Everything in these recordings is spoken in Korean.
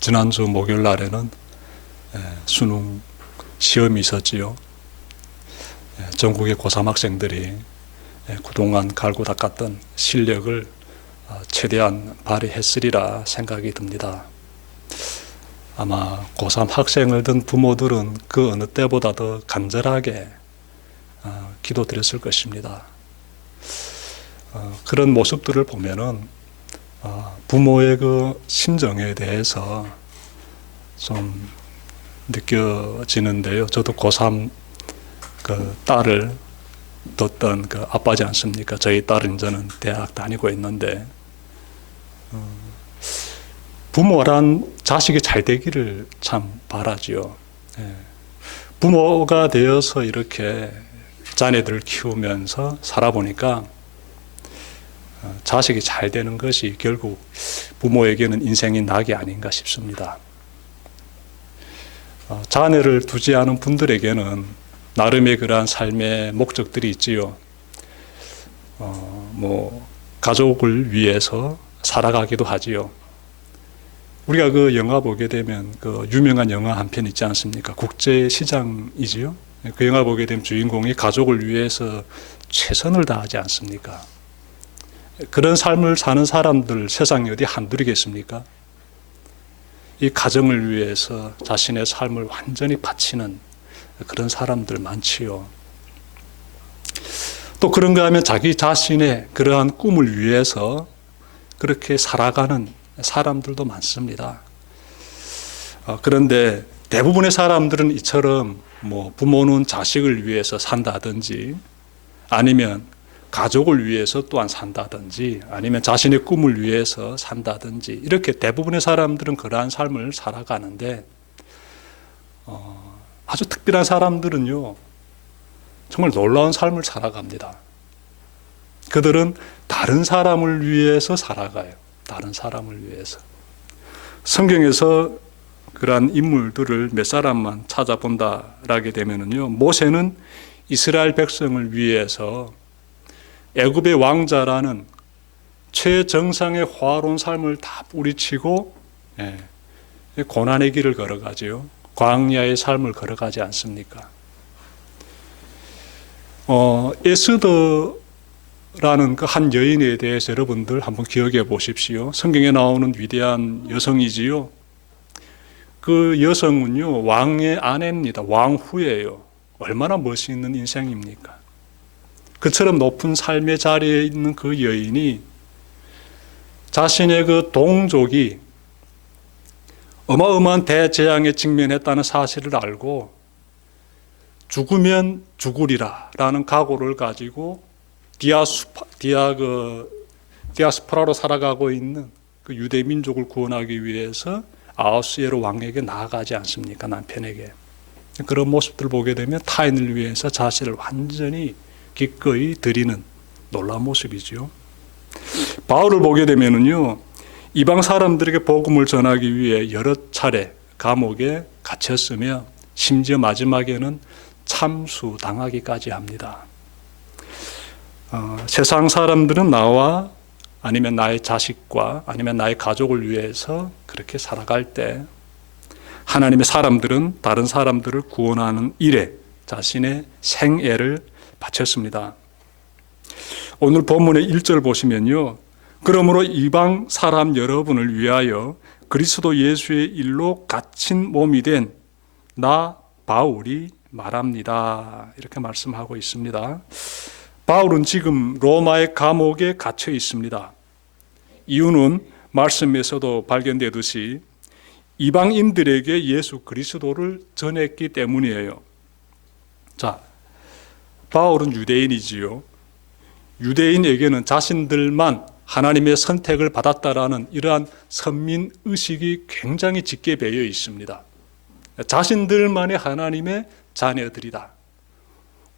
지난주 목요일 날에는 예, 수능 시험이 있었지요. 예, 전국의 고3 학생들이 예, 그동안 갈고 닦았던 실력을 어, 최대한 발휘했으리라 생각이 듭니다. 아마 고3 학생을 둔 부모들은 그 어느 때보다 더 간절하게 어, 기도드렸을 것입니다. 어, 그런 모습들을 보면은 어, 부모의 그 심정에 대해서 좀 느껴지는데요. 저도 고3 그 딸을 뒀던 그 아빠지 않습니까? 저희 딸은 저는 대학 다니고 있는데 어, 부모란 자식이 잘 되기를 참 바라지요. 예. 부모가 되어서 이렇게 자녀들을 키우면서 살아보니까 어, 자식이 잘 되는 것이 결국 부모에게는 인생의 낙이 아닌가 싶습니다. 어, 자녀를 두지 않은 분들에게는 나름의 그러한 삶의 목적들이 있지요. 어, 뭐 가족을 위해서 살아가기도 하지요. 우리가 그 영화 보게 되면 그 유명한 영화 한 편 있지 않습니까? 국제 시장이지요. 그 영화 보게 되면 주인공이 가족을 위해서 최선을 다하지 않습니까? 그런 삶을 사는 사람들 세상에 어디 한둘이겠습니까? 이 가정을 위해서 자신의 삶을 완전히 바치는 그런 사람들 많지요. 또 그런가 하면 자기 자신의 그러한 꿈을 위해서 그렇게 살아가는 사람들도 많습니다. 어, 그런데 대부분의 사람들은 이처럼 뭐 부모는 자식을 위해서 산다든지 아니면 가족을 위해서 또한 산다든지 아니면 자신의 꿈을 위해서 산다든지 이렇게 대부분의 사람들은 그러한 삶을 살아가는데 어, 아주 특별한 사람들은요 정말 놀라운 삶을 살아갑니다. 그들은 다른 사람을 위해서 살아가요. 다른 사람을 위해서. 성경에서 그러한 인물들을 몇 사람만 찾아본다라게 되면은요 모세는 이스라엘 백성을 위해서 애굽의 왕자라는 최정상의 화로운 삶을 다 뿌리치고 예, 고난의 길을 걸어가지요. 광야의 삶을 걸어가지 않습니까? 어, 에스더라는 그 한 여인에 대해서 여러분들 한번 기억해 보십시오. 성경에 나오는 위대한 여성이지요. 그 여성은요, 왕의 아내입니다. 왕후예요. 얼마나 멋있는 인생입니까? 그처럼 높은 삶의 자리에 있는 그 여인이 자신의 그 동족이 어마어마한 대재앙에 직면했다는 사실을 알고 죽으면 죽으리라 라는 각오를 가지고 디아스파 디아 그 디아스포라로 살아가고 있는 그 유대 민족을 구원하기 위해서 아우스에로 왕에게 나아가지 않습니까 남편에게? 그런 모습들 보게 되면 타인을 위해서 자신을 완전히 기꺼이 드리는 놀라운 모습이지요. 바울을 보게 되면은요 이방 사람들에게 복음을 전하기 위해 여러 차례 감옥에 갇혔으며 심지어 마지막에는 참수 당하기까지 합니다. 어, 세상 사람들은 나와 아니면 나의 자식과 아니면 나의 가족을 위해서 그렇게 살아갈 때 하나님의 사람들은 다른 사람들을 구원하는 일에 자신의 생애를 바쳤습니다. 오늘 본문의 1절 보시면요. 그러므로 이방 사람 여러분을 위하여 그리스도 예수의 일로 갇힌 몸이 된 나 바울이 말합니다. 이렇게 말씀하고 있습니다. 바울은 지금 로마의 감옥에 갇혀 있습니다. 이유는 말씀에서도 발견되듯이 이방인들에게 예수 그리스도를 전했기 때문이에요. 자, 바울은 유대인이지요. 유대인에게는 자신들만 하나님의 선택을 받았다라는 이러한 선민 의식이 굉장히 짙게 배어 있습니다. 자신들만의 하나님의 자녀들이다.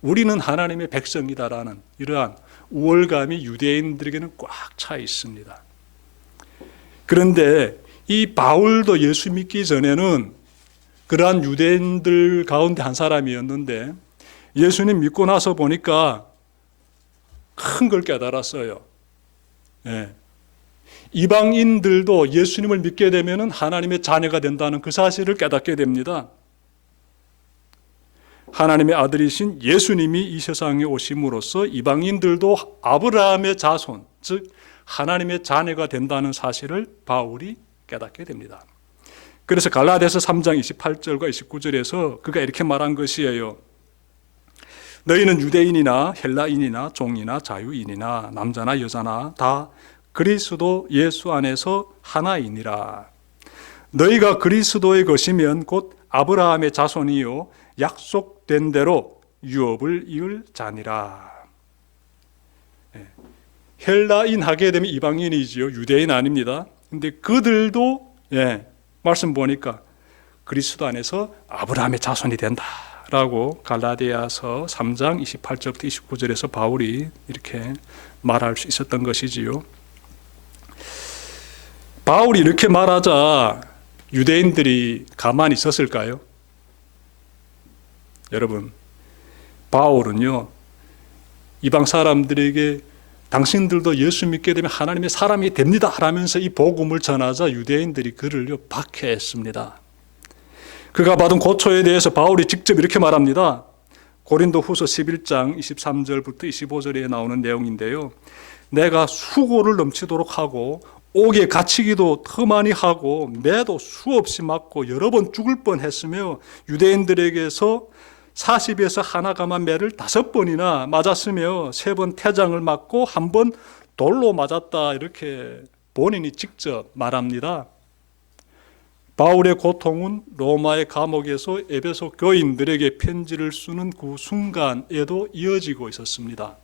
우리는 하나님의 백성이다라는 이러한 우월감이 유대인들에게는 꽉 차 있습니다. 그런데 이 바울도 예수 믿기 전에는 그러한 유대인들 가운데 한 사람이었는데 예수님 믿고 나서 보니까 큰 걸 깨달았어요. 예. 이방인들도 예수님을 믿게 되면 하나님의 자녀가 된다는 그 사실을 깨닫게 됩니다. 하나님의 아들이신 예수님이 이 세상에 오심으로써 이방인들도 아브라함의 자손, 즉 하나님의 자녀가 된다는 사실을 바울이 깨닫게 됩니다. 그래서 갈라디아서 3장 28절과 29절에서 그가 이렇게 말한 것이에요. 너희는 유대인이나 헬라인이나 종이나 자유인이나 남자나 여자나 다 그리스도 예수 안에서 하나이니라. 너희가 그리스도의 것이면 곧 아브라함의 자손이요 약속된 대로 유업을 이을 자니라. 예. 헬라인 하게 되면 이방인이지요. 유대인 아닙니다. 근데 그들도 예, 말씀 보니까 그리스도 안에서 아브라함의 자손이 된다 라고 갈라디아서 3장 28절부터 29절에서 바울이 이렇게 말할 수 있었던 것이지요. 바울이 이렇게 말하자 유대인들이 가만히 있었을까요? 여러분, 바울은요, 이방 사람들에게 당신들도 예수 믿게 되면 하나님의 사람이 됩니다. 하면서 이 복음을 전하자 유대인들이 그를요, 박해했습니다. 그가 받은 고초에 대해서 바울이 직접 이렇게 말합니다. 고린도 후서 11장 23절부터 25절에 나오는 내용인데요. 내가 수고를 넘치도록 하고 옥에 갇히기도 더 많이 하고 매도 수없이 맞고 여러 번 죽을 뻔했으며 유대인들에게서 40에서 하나가만 매를 다섯 번이나 맞았으며 세 번 태장을 맞고 한 번 돌로 맞았다 이렇게 본인이 직접 말합니다. 바울의 고통은 로마의 감옥에서 에베소 교인들에게 편지를 쓰는 그 순간에도 이어지고 있었습니다.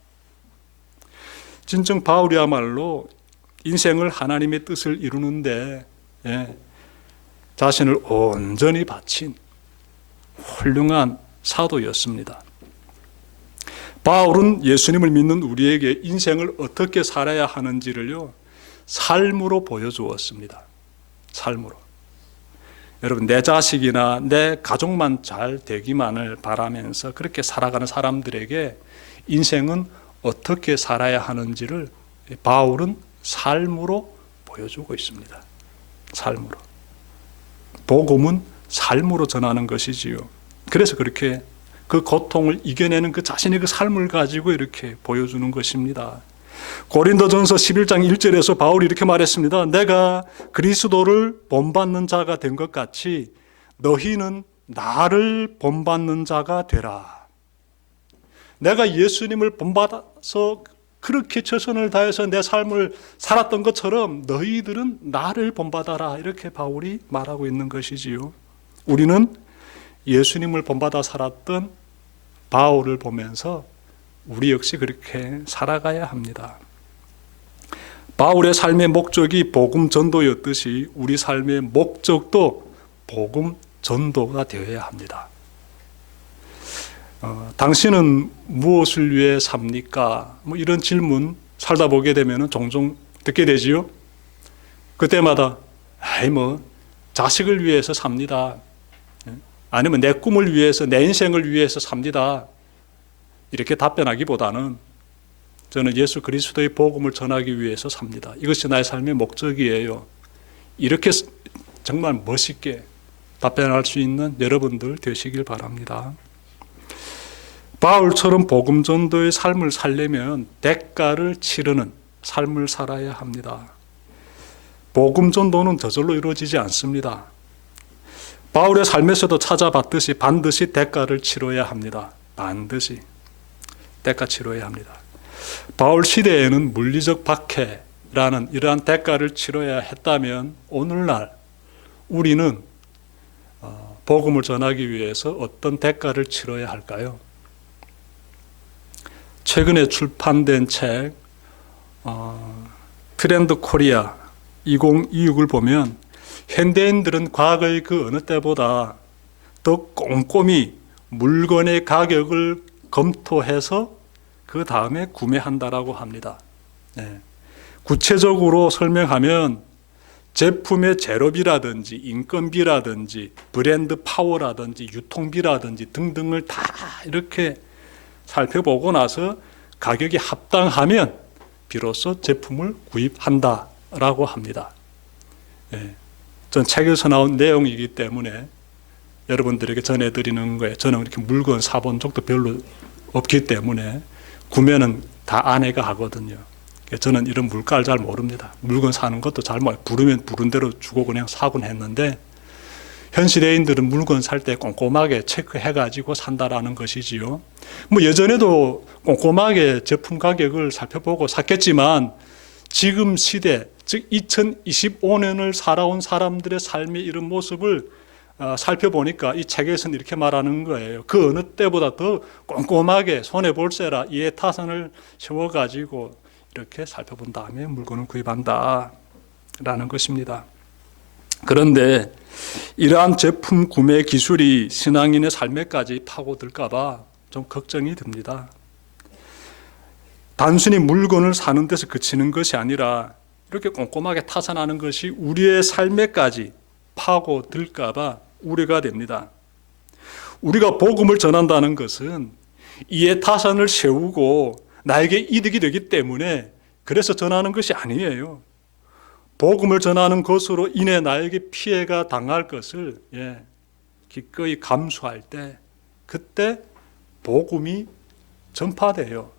진정 바울이야말로 인생을 하나님의 뜻을 이루는데 예, 자신을 온전히 바친 훌륭한 사도였습니다. 바울은 예수님을 믿는 우리에게 인생을 어떻게 살아야 하는지를요, 삶으로 보여주었습니다. 삶으로. 여러분, 내 자식이나 내 가족만 잘 되기만을 바라면서 그렇게 살아가는 사람들에게 인생은 어떻게 살아야 하는지를 바울은 삶으로 보여주고 있습니다. 삶으로. 복음은 삶으로 전하는 것이지요. 그래서 그렇게 그 고통을 이겨내는 그 자신의 그 삶을 가지고 이렇게 보여주는 것입니다. 고린도전서 11장 1절에서 바울이 이렇게 말했습니다. 내가 그리스도를 본받는 자가 된 것 같이 너희는 나를 본받는 자가 되라. 내가 예수님을 본받아서 그렇게 최선을 다해서 내 삶을 살았던 것처럼 너희들은 나를 본받아라. 이렇게 바울이 말하고 있는 것이지요. 우리는 예수님을 본받아 살았던 바울을 보면서 우리 역시 그렇게 살아가야 합니다. 바울의 삶의 목적이 복음 전도였듯이 우리 삶의 목적도 복음 전도가 되어야 합니다. 어, 당신은 무엇을 위해 삽니까? 뭐 이런 질문 살다 보게 되면 종종 듣게 되지요. 그때마다 아이 뭐 자식을 위해서 삽니다. 예? 아니면 내 꿈을 위해서 내 인생을 위해서 삽니다. 이렇게 답변하기보다는 저는 예수 그리스도의 복음을 전하기 위해서 삽니다. 이것이 나의 삶의 목적이에요. 이렇게 정말 멋있게 답변할 수 있는 여러분들 되시길 바랍니다. 바울처럼 복음 전도의 삶을 살려면 대가를 치르는 삶을 살아야 합니다. 복음 전도는 저절로 이루어지지 않습니다. 바울의 삶에서도 찾아봤듯이 반드시 대가를 치러야 합니다. 반드시 대가 치러야 합니다. 바울 시대에는 물리적 박해라는 이러한 대가를 치러야 했다면 오늘날 우리는 어, 복음을 전하기 위해서 어떤 대가를 치러야 할까요? 최근에 출판된 책 어, 트렌드 코리아 2026을 보면 현대인들은 과거의 그 어느 때보다 더 꼼꼼히 물건의 가격을 검토해서 그 다음에 구매한다라고 합니다. 네. 구체적으로 설명하면 제품의 재료비라든지 인건비라든지 브랜드 파워라든지 유통비라든지 등등을 다 이렇게 살펴보고 나서 가격이 합당하면 비로소 제품을 구입한다. 라고 합니다. 예. 전 책에서 나온 내용이기 때문에 여러분들에게 전해드리는 거예요. 저는 이렇게 물건 사본 적도 별로 없기 때문에 구매는 다 아내가 하거든요. 저는 이런 물가를 잘 모릅니다. 물건 사는 것도 잘 몰라요. 부르면 부른 대로 주고 그냥 사곤 했는데 현 시대인들은 물건 살 때 꼼꼼하게 체크해가지고 산다라는 것이지요. 뭐 예전에도 꼼꼼하게 제품 가격을 살펴보고 샀겠지만 지금 시대, 즉 2025년을 살아온 사람들의 삶의 이런 모습을 어, 살펴보니까 이 책에서는 이렇게 말하는 거예요. 그 어느 때보다 더 꼼꼼하게 손해 볼세라 이에 타선을 세워가지고 이렇게 살펴본 다음에 물건을 구입한다 라는 것입니다. 그런데 이러한 제품 구매 기술이 신앙인의 삶에까지 파고들까봐 좀 걱정이 듭니다. 단순히 물건을 사는 데서 그치는 것이 아니라 이렇게 꼼꼼하게 타산하는 것이 우리의 삶에까지 파고들까봐 우려가 됩니다. 우리가 복음을 전한다는 것은 이에 타산을 세우고 나에게 이득이 되기 때문에 그래서 전하는 것이 아니에요. 복음을 전하는 것으로 인해 나에게 피해가 당할 것을 예, 기꺼이 감수할 때 그때 복음이 전파돼요.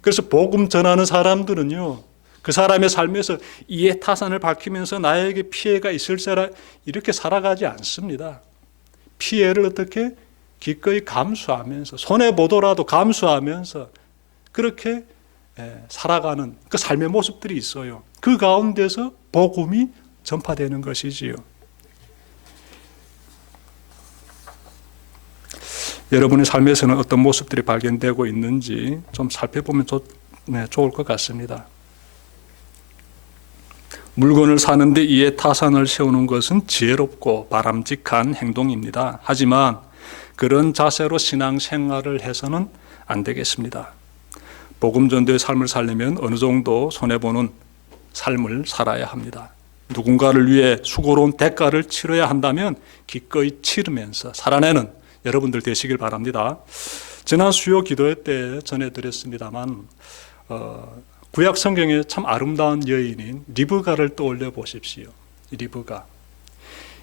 그래서 복음 전하는 사람들은요. 그 사람의 삶에서 이해 타산을 밝히면서 나에게 피해가 있을세라 이렇게 살아가지 않습니다. 피해를 어떻게 기꺼이 감수하면서 손해 보더라도 감수하면서 그렇게 예, 살아가는 그 삶의 모습들이 있어요. 그 가운데서 복음이 전파되는 것이지요. 여러분의 삶에서는 어떤 모습들이 발견되고 있는지 좀 살펴보면 좋, 네, 좋을 것 같습니다. 물건을 사는데 이에 타산을 세우는 것은 지혜롭고 바람직한 행동입니다. 하지만 그런 자세로 신앙생활을 해서는 안 되겠습니다. 복음 전도의 삶을 살려면 어느 정도 손해 보는 삶을 살아야 합니다. 누군가를 위해 수고로운 대가를 치러야 한다면 기꺼이 치르면서 살아내는 여러분들 되시길 바랍니다. 지난 수요 기도회 때 전해드렸습니다만 어, 구약 성경에 참 아름다운 여인인 리브가를 떠올려 보십시오. 리브가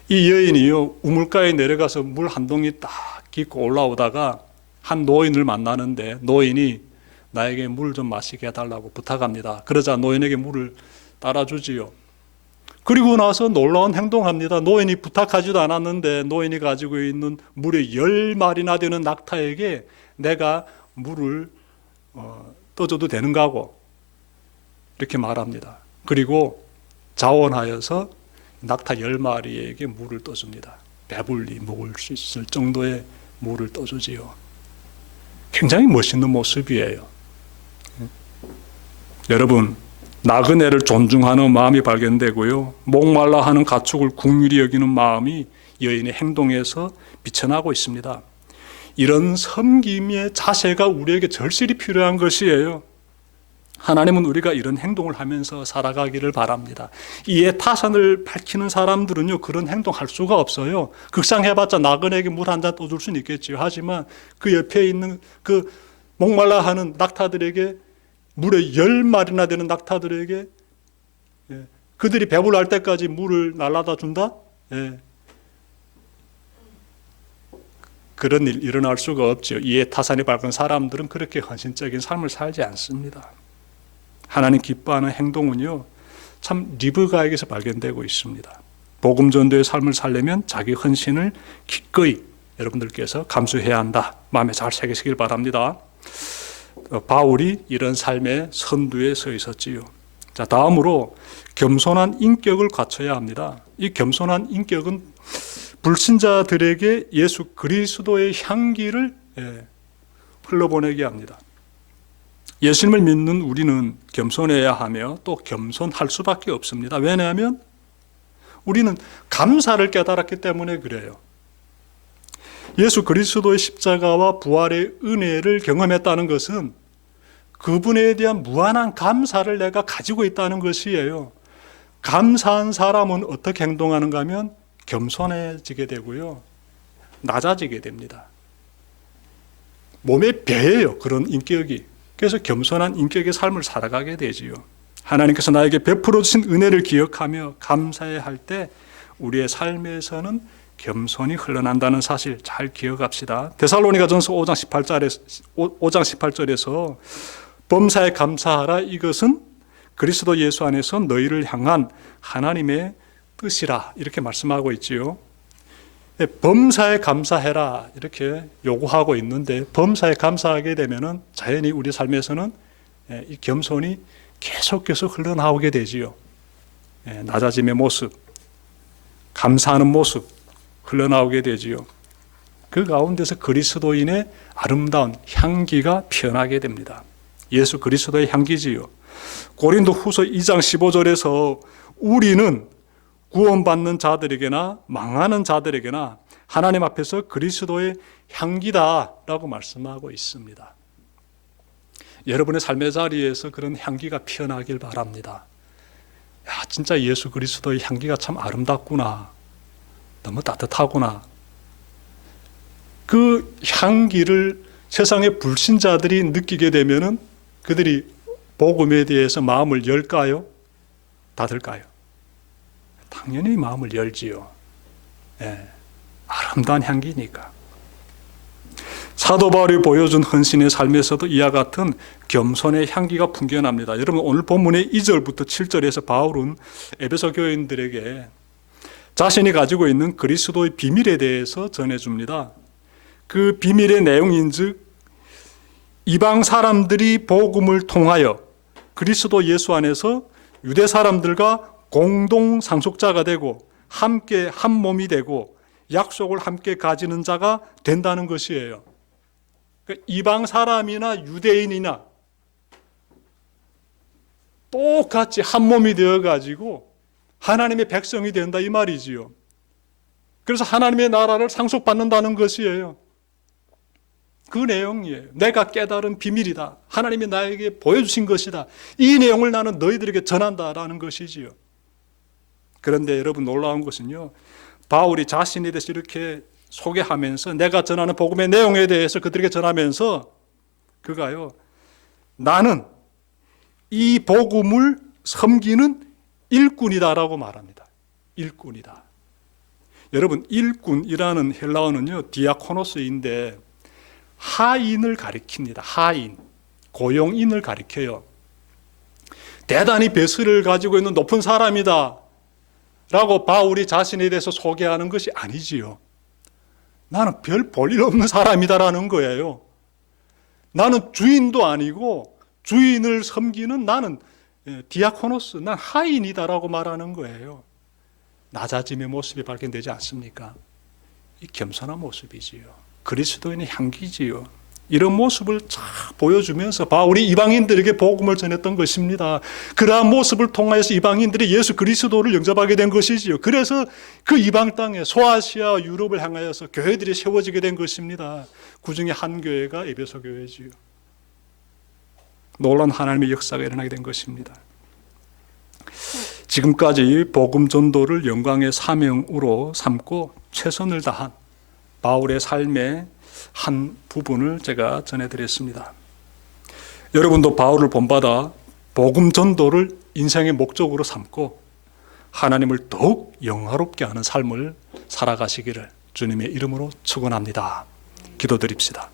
이 여인이요 우물가에 내려가서 물 한 동이 딱 깊고 올라오다가 한 노인을 만나는데 노인이 나에게 물 좀 마시게 해달라고 부탁합니다. 그러자 노인에게 물을 따라주지요. 그리고 나서 놀라운 행동합니다. 노인이 부탁하지도 않았는데 노인이 가지고 있는 물의 열 마리나 되는 낙타에게 내가 물을 어, 떠줘도 되는가고 이렇게 말합니다. 그리고 자원하여서 낙타 열 마리에게 물을 떠줍니다. 배불리 먹을 수 있을 정도의 물을 떠주지요. 굉장히 멋있는 모습이에요. 여러분 나그네를 존중하는 마음이 발견되고요. 목말라 하는 가축을 궁휼히 여기는 마음이 여인의 행동에서 비춰나고 있습니다. 이런 섬김의 자세가 우리에게 절실히 필요한 것이에요. 하나님은 우리가 이런 행동을 하면서 살아가기를 바랍니다. 이에 타산을 밝히는 사람들은요, 그런 행동할 수가 없어요. 극상해봤자 나그네에게 물 한 잔 떠줄 수는 있겠지요. 하지만 그 옆에 있는 그 목말라 하는 낙타들에게 물에 열 마리나 되는 낙타들에게 예, 그들이 배불러할 때까지 물을 날라다 준다? 예. 그런 일 일어날 수가 없죠. 이에 타산이 밝은 사람들은 그렇게 헌신적인 삶을 살지 않습니다. 하나님 기뻐하는 행동은요, 참 리브가에게서 발견되고 있습니다. 복음 전도의 삶을 살려면 자기 헌신을 기꺼이 여러분들께서 감수해야 한다. 마음에 잘 새기시길 바랍니다. 어, 바울이 이런 삶의 선두에 서 있었지요. 자, 다음으로 겸손한 인격을 갖춰야 합니다. 이 겸손한 인격은 불신자들에게 예수 그리스도의 향기를 예, 흘러보내게 합니다. 예수님을 믿는 우리는 겸손해야 하며 또 겸손할 수밖에 없습니다. 왜냐하면 우리는 감사를 깨달았기 때문에 그래요. 예수 그리스도의 십자가와 부활의 은혜를 경험했다는 것은 그분에 대한 무한한 감사를 내가 가지고 있다는 것이에요. 감사한 사람은 어떻게 행동하는가 하면 겸손해지게 되고요. 낮아지게 됩니다. 몸에 배예요. 그런 인격이. 그래서 겸손한 인격의 삶을 살아가게 되지요. 하나님께서 나에게 베풀어 주신 은혜를 기억하며 감사해야 할 때 우리의 삶에서는 겸손이 흘러난다는 사실 잘 기억합시다. 데살로니가전서 5장 18절에서 5장 18절에서 범사에 감사하라 이것은 그리스도 예수 안에서 너희를 향한 하나님의 뜻이라 이렇게 말씀하고 있지요. 예, 범사에 감사해라 이렇게 요구하고 있는데 범사에 감사하게 되면은 자연히 우리 삶에서는 예, 이 겸손이 계속해서 흘러나오게 되지요. 예, 낮아짐의 모습, 감사하는 모습 흘러나오게 되지요. 그 가운데서 그리스도인의 아름다운 향기가 피어나게 됩니다. 예수 그리스도의 향기지요. 고린도 후서 2장 15절에서 우리는 구원받는 자들에게나 망하는 자들에게나 하나님 앞에서 그리스도의 향기다라고 말씀하고 있습니다. 여러분의 삶의 자리에서 그런 향기가 피어나길 바랍니다. 야, 진짜 예수 그리스도의 향기가 참 아름답구나. 너무 따뜻하구나. 그 향기를 세상의 불신자들이 느끼게 되면은 그들이 복음에 대해서 마음을 열까요? 닫을까요? 당연히 마음을 열지요. 예, 아름다운 향기니까. 사도 바울이 보여준 헌신의 삶에서도 이와 같은 겸손의 향기가 풍겨납니다. 여러분 오늘 본문의 2절부터 7절에서 바울은 에베소 교인들에게 자신이 가지고 있는 그리스도의 비밀에 대해서 전해줍니다. 그 비밀의 내용인즉 이방 사람들이 복음을 통하여 그리스도 예수 안에서 유대 사람들과 공동 상속자가 되고 함께 한 몸이 되고 약속을 함께 가지는 자가 된다는 것이에요. 그러니까 이방 사람이나 유대인이나 똑같이 한 몸이 되어 가지고 하나님의 백성이 된다 이 말이지요. 그래서 하나님의 나라를 상속받는다는 것이에요. 그 내용이에요. 내가 깨달은 비밀이다. 하나님이 나에게 보여주신 것이다. 이 내용을 나는 너희들에게 전한다라는 것이지요. 그런데 여러분 놀라운 것은요. 바울이 자신에 대해서 이렇게 소개하면서 내가 전하는 복음의 내용에 대해서 그들에게 전하면서 그가요. 나는 이 복음을 섬기는 일꾼이다라고 말합니다. 일꾼이다. 여러분 일꾼이라는 헬라어는요. 디아코노스인데 하인을 가리킵니다. 하인. 고용인을 가리켜요. 대단히 배설을 가지고 있는 높은 사람이다. 라고 바울이 자신에 대해서 소개하는 것이 아니지요. 나는 별 볼일 없는 사람이다라는 거예요. 나는 주인도 아니고 주인을 섬기는 나는 예, 디아코노스, 난 하인이다라고 말하는 거예요. 낮아짐의 모습이 발견되지 않습니까? 이 겸손한 모습이지요. 그리스도인의 향기지요. 이런 모습을 쫙 보여주면서 바울이 이방인들에게 복음을 전했던 것입니다. 그러한 모습을 통하여서 이방인들이 예수 그리스도를 영접하게 된 것이지요. 그래서 그 이방 땅에 소아시아 유럽을 향하여서 교회들이 세워지게 된 것입니다. 그 중에 한 교회가 에베소 교회지요. 놀라운 하나님의 역사가 일어나게 된 것입니다. 지금까지 복음 전도를 영광의 사명으로 삼고 최선을 다한 바울의 삶의 한 부분을 제가 전해드렸습니다. 여러분도 바울을 본받아 복음 전도를 인생의 목적으로 삼고 하나님을 더욱 영화롭게 하는 삶을 살아가시기를 주님의 이름으로 축원합니다. 기도드립시다.